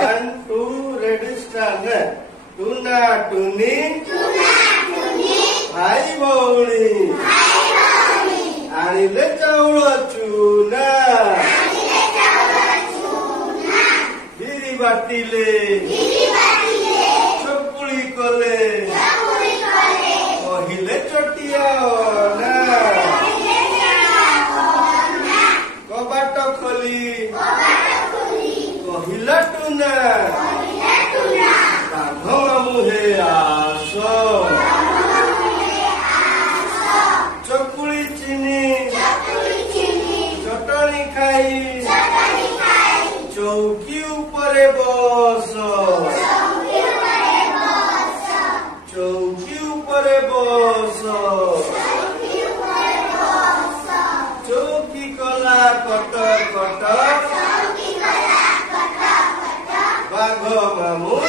1 2 ready start tuna टुनी भाई भौणी आनिले चाउल चूना बिरी बाटिले चकुली कले कहिले चटिया ना कबाट खोली कहिला टुना राघ मामू हे आस चकुली चिनी चटनी खाई चौकी उपरे बस चौकी उपरे बस चौकी कला कट कट बाघ मामू